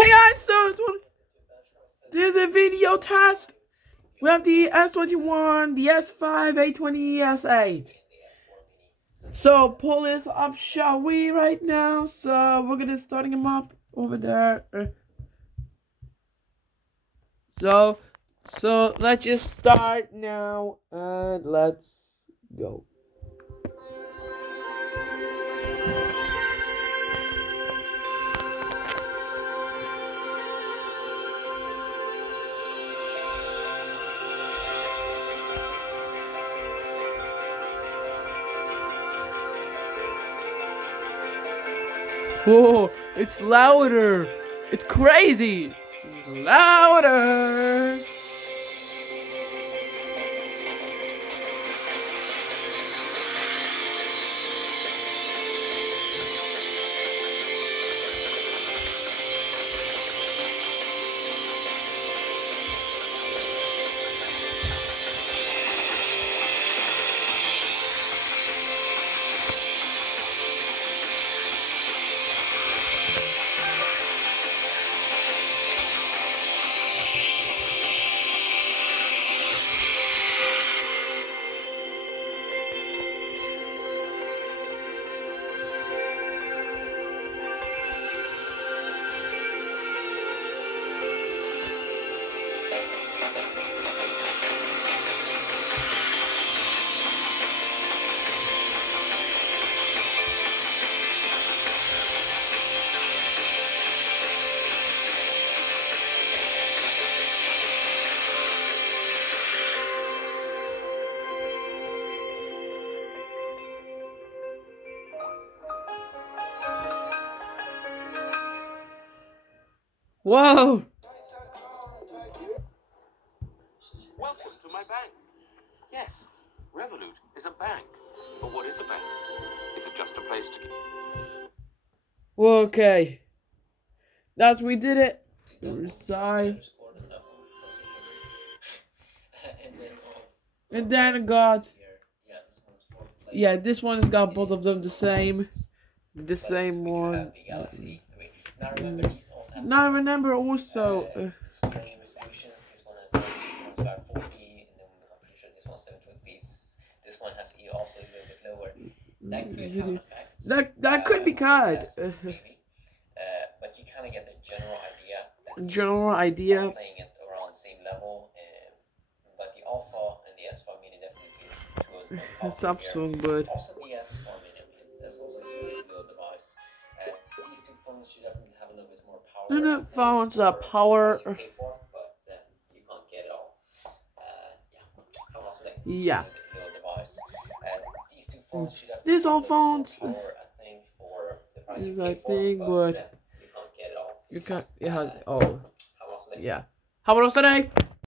Hey guys, so this is a video test. We have the S21, the S5, A20E, S8. So pull this up, shall we, right now? So we're gonna starting them up over there. So let's just start now and let's go. Whoa, it's louder. It's crazy. Louder. Whoa! Welcome to my bank. Yes, Revolut is a bank. But what is a bank? Is it just a place to keep? Okay. That's we did it. Sigh. And then I got. Yeah, this one has got both of them the same. The same one. Now I remember also. That could be cut. But you kind of get the general idea. General idea. Playing it around the same level, but the Alpha and the S4 Mini definitely is Samsung, but also the S4 Mini. That's also a good little device. These two phones should definitely have a little bit more power. the phones power. You pay for, but you can't get it all. Yeah. Little device. These two phones should definitely These all phones. power, I think, for the price you I pay for, think, but you can't get it all. you can't. Yeah. Oh. Yeah. How about us today?